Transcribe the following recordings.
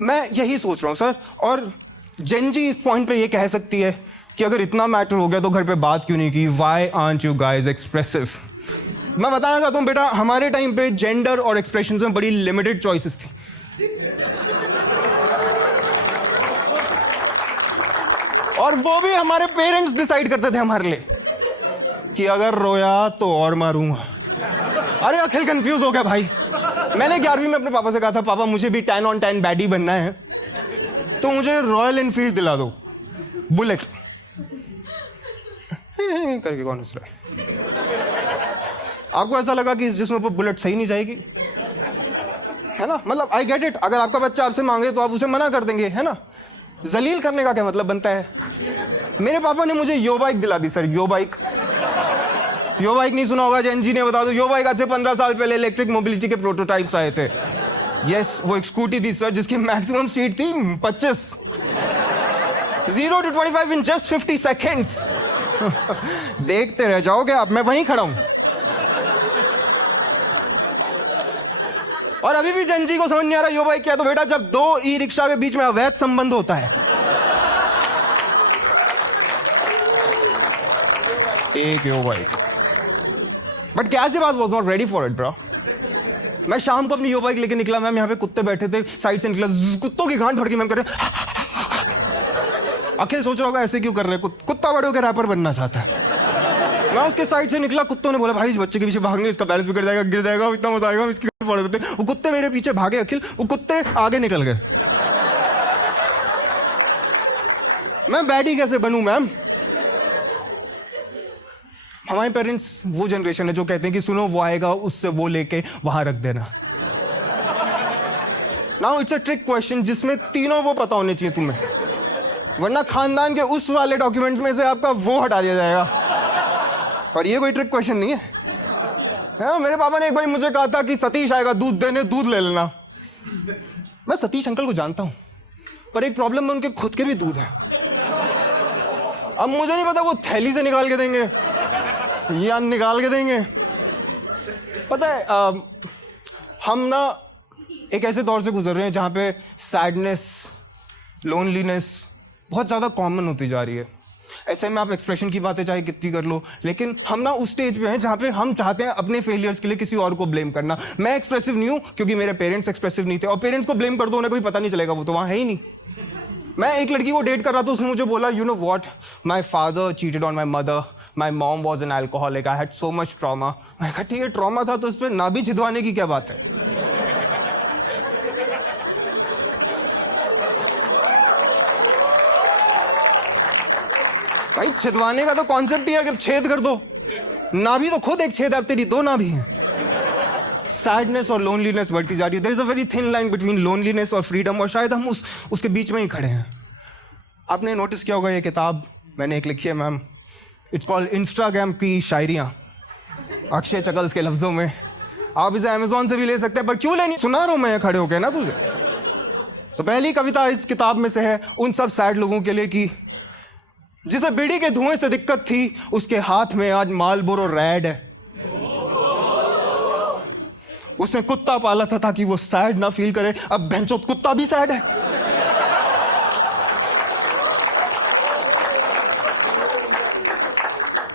मैं यही सोच रहा हूँ सर। और जेनजी इस पॉइंट पे ये कह सकती है कि अगर इतना मैटर हो गया तो घर पे बात क्यों नहीं की? Why aren't you guys expressive? मैं बताना चाहता हूँ बेटा, हमारे टाइम पे जेंडर और एक्सप्रेशंस में बड़ी लिमिटेड चॉइसेस थी। और वो भी हमारे पेरेंट्स डिसाइड करते थे हमारे लिए कि अगर रोया तो और मारूंगा। अरे अखिल कंफ्यूज हो गया भाई। मैंने 11वीं में अपने पापा से कहा था, पापा मुझे भी 10 on 10 बैडी बनना है, तो मुझे रॉयल एनफील्ड दिला दो, बुलेट। करके कौन हंस रहा है? आपको ऐसा लगा कि इस जिसमें पर बुलेट सही नहीं जाएगी, है ना? मतलब आई गेट इट, अगर आपका बच्चा आपसे मांगे तो आप उसे मना कर देंगे, है ना? जलील करने का क्या मतलब बनता है? मेरे पापा ने मुझे यो बाइक दिला दी सर। यो बाइक नहीं सुना होगा, जेनजी ने बता दो। यो बाइक आज से 15 साल पहले इलेक्ट्रिक मोबिलिटी के प्रोटोटाइप्स आए थे। यस, वो एक स्कूटी थी सर जिसकी मैक्सिमम स्पीड थी 25। 0 to 25 in just 50 seconds। देखते रह जाओगे आप, मैं वहीं खड़ा हूं। और अभी भी जेनजी को समझ नहीं आ रहा यो बाइक क्या है। तो बेटा, जब दो ई रिक्शा के बीच में अवैध संबंध होता है, एक यो बाइक। बट क्या सी बात, was not ready for it bro. मैं शाम को अपनी यो बाइक लेके निकला मैम, यहाँ पे कुत्ते बैठे थे, साइड से निकला, कुत्तों की गांड भड़की मैम कर रहे। अखिल सोच रहा होगा ऐसे क्यों कर रहे, कुत्ता बड़े होकर रैपर बनना चाहता है। मैं उसके साइड से निकला, कुत्तों ने बोला भाई इस बच्चे के पीछे भागेंगे, इसका बैलेंस बिगड़ जाएगा, गिर जाएगा, इतना मजा आएगा, इसकी फोड़ देते। वो कुत्ते मेरे पीछे भागे अखिल, वो कुत्ते आगे निकल गए। मैं बैडी कैसे बनूं मैम? हमारे पेरेंट्स वो जनरेशन है जो कहते हैं कि सुनो वो आएगा, उससे वो लेके वहां रख देना। Now it's a trick question जिसमें तीनों वो पता होने चाहिए तुम्हें, वरना खानदान के उस वाले डॉक्यूमेंट्स में से आपका वो हटा दिया जाएगा। और ये कोई ट्रिक क्वेश्चन नहीं है। मेरे पापा ने एक बार मुझे कहा था कि सतीश आएगा दूध देने, दूध ले लेना। मैं सतीश अंकल को जानता हूं, पर एक प्रॉब्लम में उनके खुद के भी दूध है। अब मुझे नहीं पता वो थैली से निकाल के देंगे या निकाल के देंगे। पता है हम ना एक ऐसे दौर से गुजर रहे हैं जहां पे सैडनेस, लोनलीनेस बहुत ज़्यादा कॉमन होती जा रही है। ऐसे में आप एक्सप्रेशन की बातें चाहे कितनी कर लो, लेकिन हम ना उस स्टेज पे हैं जहाँ पे हम चाहते हैं अपने फेलियर्स के लिए किसी और को ब्लेम करना। मैं एक्सप्रेसिव नहीं हूँ क्योंकि मेरे पेरेंट्स एक्सप्रेसिव नहीं थे, और पेरेंट्स को ब्लेम कर दो उन्हें कोई पता नहीं चलेगा, वो तो वहाँ है ही नहीं। मैं एक लड़की को डेट कर रहा था, उसने मुझे बोला you know what, my father cheated on my mother, my mom was an alcoholic, I had so much trauma. मैंने कहा ठीक है, ट्रॉमा था तो इस पर ना भी छिदवाने की क्या बात है? भाई छिदवाने का तो कॉन्सेप्ट ही है कि छेद कर दो। नाभि तो खुद एक छेद है, अब तेरी दो नाभि हैं। सैडनेस और लोनलीनेस बढ़ती जा रही है। There is a very thin line between loneliness और फ्रीडम, और शायद हम उसके बीच में ही खड़े हैं। आपने नोटिस किया होगा ये किताब मैंने एक लिखी है मैम, इट्स कॉल्ड इंस्टाग्राम की शायरियाँ, अक्षय चकल्स के लफ्जों में। आप इसे अमेजोन से भी ले सकते हैं, पर क्यों लेनी, सुना रहा हूं मैं खड़े होके ना तुझे। तो पहली कविता इस किताब में से है उन सब सैड लोगों के लिए कि जिसे बीड़ी के धुएं से दिक्कत थी, उसके हाथ में आज मालबोरो रेड है। उसने कुत्ता पाला था ताकि वो सैड ना फील करे, अब भैंचोद कुत्ता भी सैड है।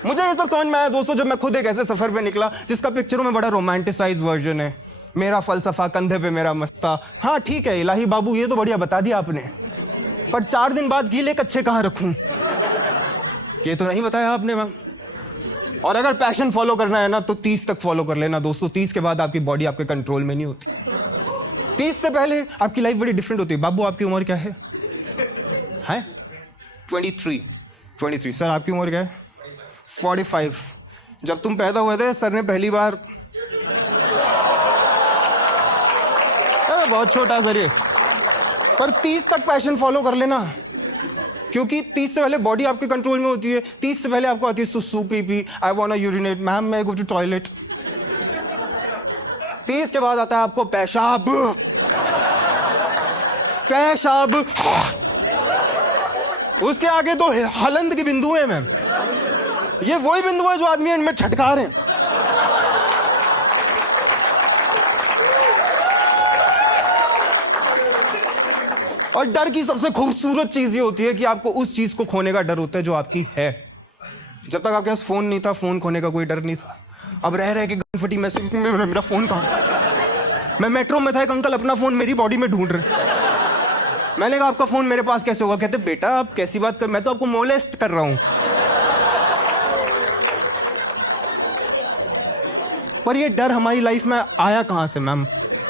मुझे ये सब समझ में आया दोस्तों जब मैं खुद एक ऐसे सफर पे निकला जिसका पिक्चरों में बड़ा रोमांटिसाइज वर्जन है। मेरा फलसफा कंधे पे मेरा मस्ता। हाँ ठीक है इलाही बाबू, ये तो बढ़िया बता दिया आपने, पर 4 दिन बाद गीले कच्छे कहां रखूं, ये तो नहीं बताया आपने मैम। और अगर पैशन फॉलो करना है ना तो 30 तक फॉलो कर लेना दोस्तों। 30 के बाद आपकी बॉडी आपके कंट्रोल में नहीं होती। 30 से पहले आपकी लाइफ बड़ी डिफरेंट होती है। बाबू आपकी उम्र क्या है? 23। सर आपकी उम्र क्या है? 45। जब तुम पैदा हुए थे सर ने पहली बार, बहुत छोटा सर ये, पर 30 तक पैशन फॉलो कर लेना, क्योंकि 30 से पहले बॉडी आपके कंट्रोल में होती है। 30 से पहले आपको आती है सुसु P, I want urinate ma'am, मैं गो टू टॉयलेट। 30 के बाद आता है आपको पेशाब। उसके आगे तो हलंद की बिंदु है मैम। ये वही बिंदु है जो आदमी इनमें छटका रहे हैं। और डर की सबसे खूबसूरत चीज ये होती है कि आपको उस चीज को खोने का डर होता है जो आपकी है। जब तक आपके पास फोन नहीं था, फोन खोने का कोई डर नहीं था। अब रह रहे कि गन फटी में से मेरा फोन कहाँ। मैं मेट्रो में था, एक अंकल अपना फोन मेरी बॉडी में ढूंढ रहे। मैंने कहा आपका फोन मेरे पास कैसे होगा? कहते बेटा आप कैसी बात कर, मैं तो आपको मोलेस्ट कर रहा हूं। पर ये डर हमारी लाइफ में आया कहां से मैम?